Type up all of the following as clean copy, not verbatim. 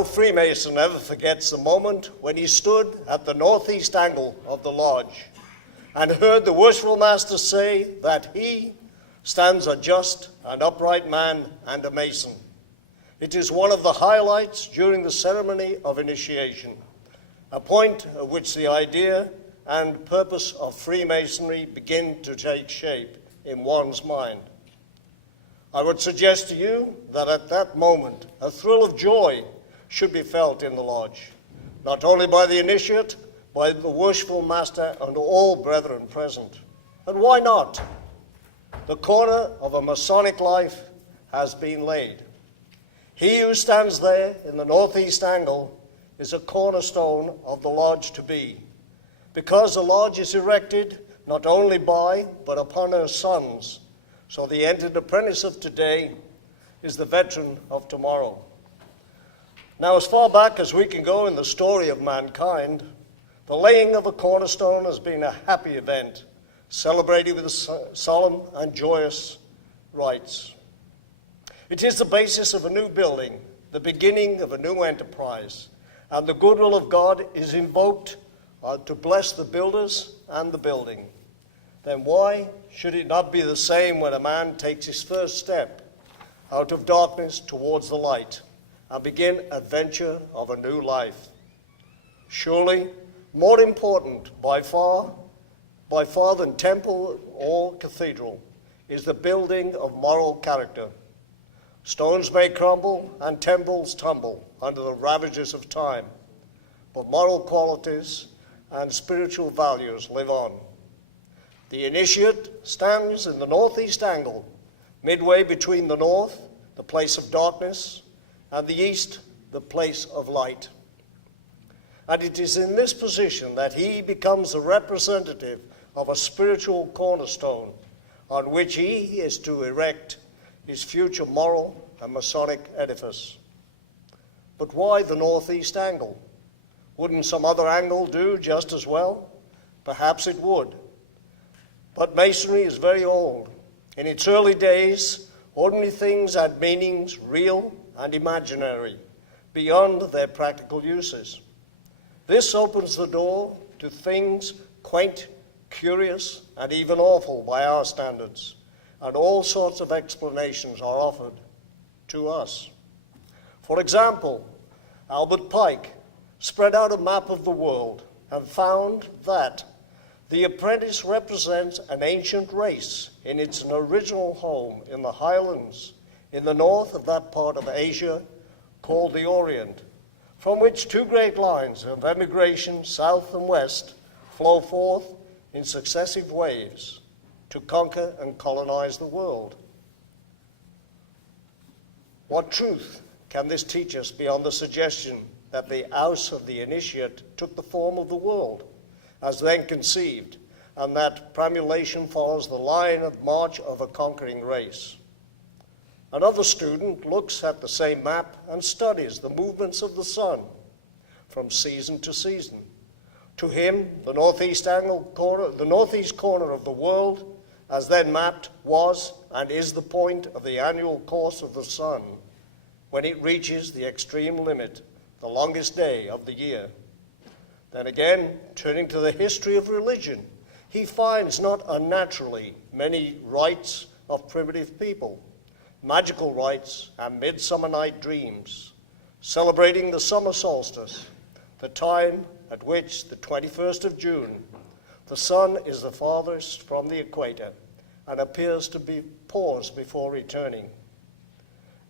No Freemason ever forgets the moment when he stood at the northeast angle of the lodge and heard the worshipful master say that he stands a just and upright man and a Mason. It is one of the highlights during the ceremony of initiation, a point at which the idea and purpose of Freemasonry begin to take shape in one's mind. I would suggest to you that at that moment, a thrill of joy should be felt in the lodge, not only by the initiate, by the worshipful master and all brethren present. And why not? The corner of a Masonic life has been laid. He who stands there in the northeast angle is a cornerstone of the lodge to be, because the lodge is erected not only by, but upon her sons. So the entered apprentice of today is the veteran of tomorrow. Now, as far back as we can go in the story of mankind, the laying of a cornerstone has been a happy event, celebrated with solemn and joyous rites. It is the basis of a new building, the beginning of a new enterprise, and the goodwill of God is invoked to bless the builders and the building. Then why should it not be the same when a man takes his first step out of darkness towards the light and begin a venture of a new life? Surely, more important by far than temple or cathedral is the building of moral character. Stones may crumble and temples tumble under the ravages of time, but moral qualities and spiritual values live on. The initiate stands in the northeast angle, midway between the north, the place of darkness, and the east, the place of light. And it is in this position that he becomes the representative of a spiritual cornerstone on which he is to erect his future moral and Masonic edifice. But why the northeast angle? Wouldn't some other angle do just as well? Perhaps it would. But Masonry is very old. In its early days, ordinary things had meanings real and imaginary, beyond their practical uses. This opens the door to things quaint, curious, and even awful by our standards, and all sorts of explanations are offered to us. For example, Albert Pike spread out a map of the world and found that the apprentice represents an ancient race in its original home in the highlands in the north of that part of Asia called the Orient, from which two great lines of emigration, south and west, flow forth in successive waves to conquer and colonize the world. What truth can this teach us beyond the suggestion that the house of the initiate took the form of the world, as then conceived, and that premulation follows the line of march of a conquering race? Another student looks at the same map and studies the movements of the sun from season to season. To him, the northeast corner of the world, as then mapped, was and is the point of the annual course of the sun when it reaches the extreme limit, the longest day of the year. Then again, turning to the history of religion, he finds not unnaturally many rites of primitive people, magical rites and midsummer night dreams, celebrating the summer solstice, the time at which, the 21st of June, the sun is the farthest from the equator and appears to be paused before returning.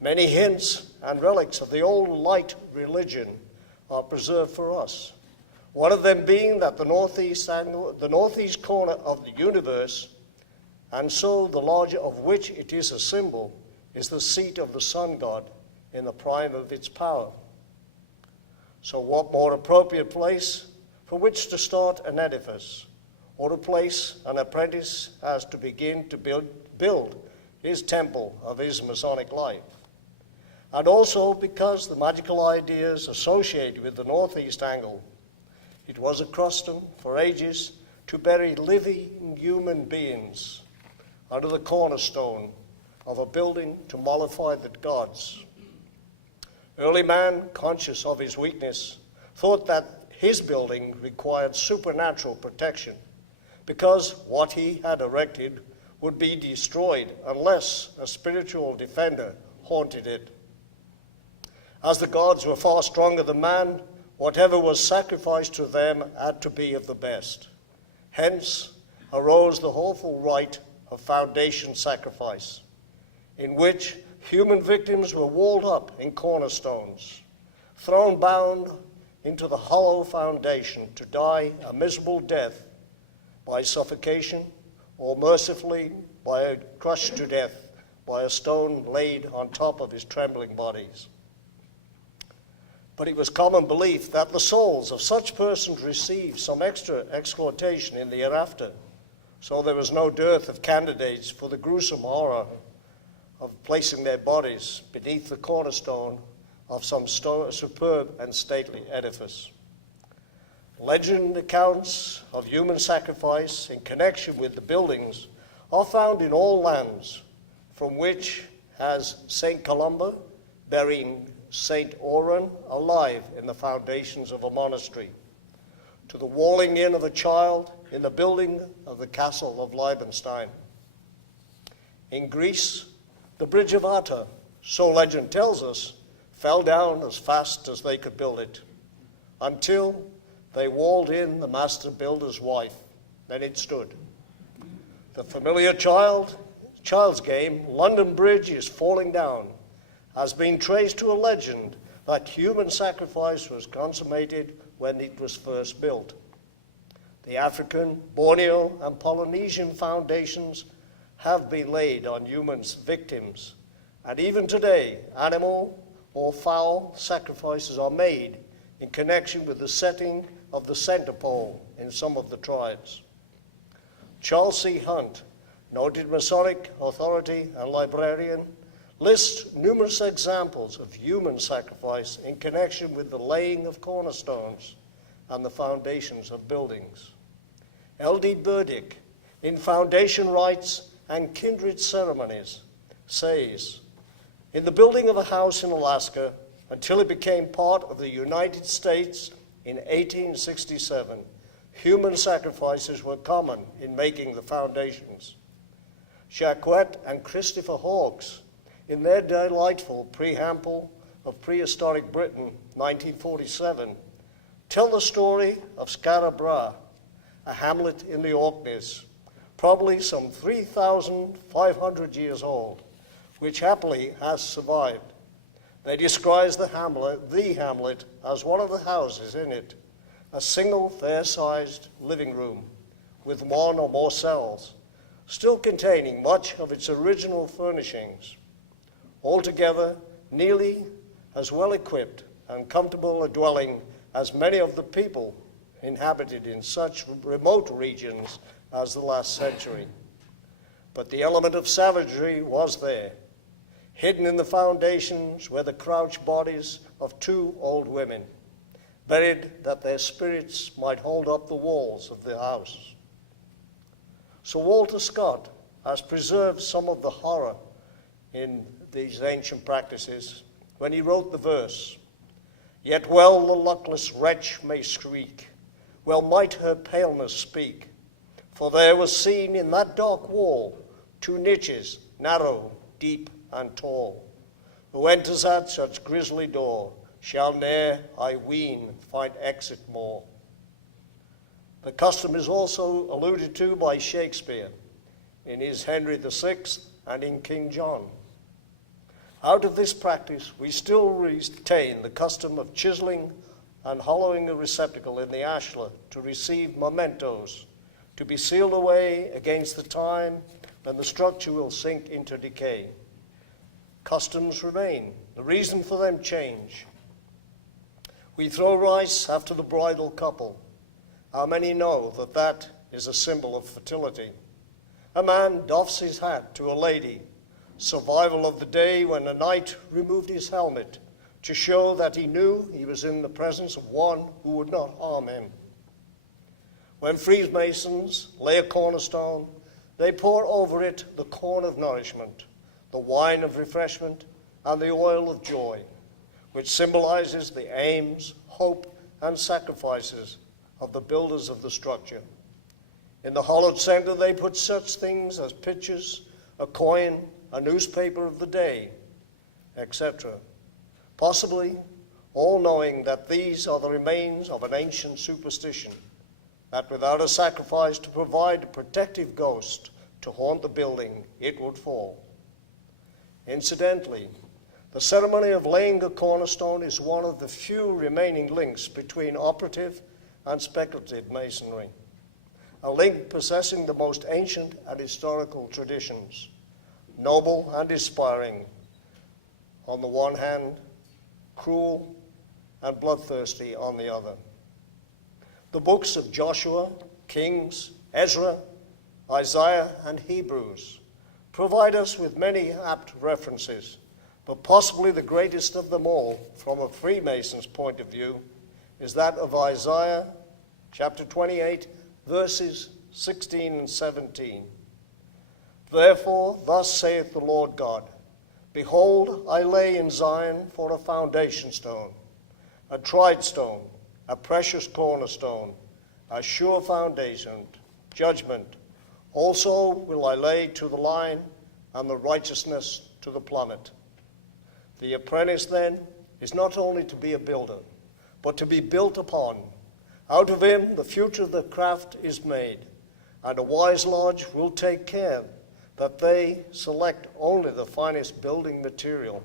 Many hints and relics of the old light religion are preserved for us. One of them being that the northeast corner of the universe, and so the larger of which it is a symbol, is the seat of the sun god in the prime of its power. So what more appropriate place from which to start an edifice, or to place an apprentice as to begin to build his temple of his Masonic life? And also because the magical ideas associated with the northeast angle, it was a custom for ages to bury living human beings under the cornerstone of a building to mollify the gods. Early man, conscious of his weakness, thought that his building required supernatural protection because what he had erected would be destroyed unless a spiritual defender haunted it. As the gods were far stronger than man, whatever was sacrificed to them had to be of the best. Hence arose the awful rite of foundation sacrifice, in which human victims were walled up in cornerstones, thrown bound into the hollow foundation to die a miserable death by suffocation, or mercifully by crushed to death by a stone laid on top of his trembling bodies. But it was common belief that the souls of such persons received some extra exploitation in the hereafter, so there was no dearth of candidates for the gruesome horror of placing their bodies beneath the cornerstone of some superb and stately edifice. Legend accounts of human sacrifice in connection with the buildings are found in all lands, from which, as St. Columba burying St. Oran alive in the foundations of a monastery, to the walling in of a child in the building of the castle of Liebenstein. In Greece, the bridge of Atta, so legend tells us, fell down as fast as they could build it, until they walled in the master builder's wife. Then it stood. The familiar child's game, London Bridge is falling down, has been traced to a legend that human sacrifice was consummated when it was first built. The African, Borneo, and Polynesian foundations have been laid on human victims, and even today, animal or fowl sacrifices are made in connection with the setting of the center pole in some of the tribes. Charles C. Hunt, noted Masonic authority and librarian, lists numerous examples of human sacrifice in connection with the laying of cornerstones and the foundations of buildings. L.D. Burdick, in Foundation Rites and Kindred Ceremonies, says, in the building of a house in Alaska, until it became part of the United States in 1867, human sacrifices were common in making the foundations. Jacquet and Christopher Hawkes, in their delightful preamble of Prehistoric Britain, 1947, tell the story of Skara Brae, a hamlet in the Orkneys, probably some 3,500 years old, which happily has survived. They describe the hamlet as one of the houses in it, a single fair-sized living room with one or more cells, still containing much of its original furnishings. Altogether, nearly as well equipped and comfortable a dwelling as many of the people inhabited in such remote regions as the last century. But the element of savagery was there. Hidden in the foundations were the crouched bodies of two old women, buried that their spirits might hold up the walls of the house. Sir Walter Scott has preserved some of the horror in these ancient practices when he wrote the verse, "Yet well the luckless wretch may shriek, well might her paleness speak, for there was seen in that dark wall two niches, narrow, deep, and tall. Who enters at such grisly door shall ne'er, I ween, find exit more." The custom is also alluded to by Shakespeare in his Henry VI and in King John. Out of this practice, we still retain the custom of chiseling and hollowing a receptacle in the ashlar to receive mementos, to be sealed away against the time when the structure will sink into decay. Customs remain. The reason for them change. We throw rice after the bridal couple. How many know that that is a symbol of fertility? A man doffs his hat to a lady, survival of the day when a knight removed his helmet to show that he knew he was in the presence of one who would not harm him. When Freemasons lay a cornerstone, they pour over it the corn of nourishment, the wine of refreshment, and the oil of joy, which symbolizes the aims, hope, and sacrifices of the builders of the structure. In the hollowed center, they put such things as pictures, a coin, a newspaper of the day, etc., possibly all knowing that these are the remains of an ancient superstition, that without a sacrifice to provide a protective ghost to haunt the building, it would fall. Incidentally, the ceremony of laying a cornerstone is one of the few remaining links between operative and speculative masonry, a link possessing the most ancient and historical traditions, noble and inspiring on the one hand, cruel and bloodthirsty on the other. The books of Joshua, Kings, Ezra, Isaiah, and Hebrews provide us with many apt references, but possibly the greatest of them all, from a Freemason's point of view, is that of Isaiah chapter 28, verses 16 and 17. Therefore, thus saith the Lord God, behold, I lay in Zion for a foundation stone, a tried stone, a precious cornerstone, a sure foundation, judgment. Also will I lay to the line, and the righteousness to the plummet. The apprentice, then, is not only to be a builder, but to be built upon. Out of him the future of the craft is made, and a wise lodge will take care that they select only the finest building material,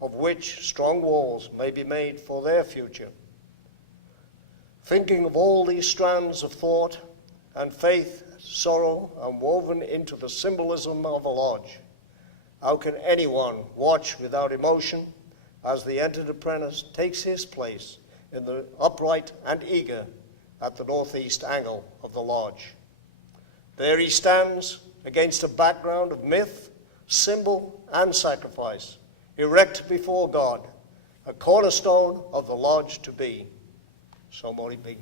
of which strong walls may be made for their future. Thinking of all these strands of thought and faith, sorrow, and woven into the symbolism of a lodge, how can anyone watch without emotion as the entered apprentice takes his place in the upright and eager at the northeast angle of the lodge? There he stands against a background of myth, symbol, and sacrifice, erect before God, a cornerstone of the lodge to be. So mote it be.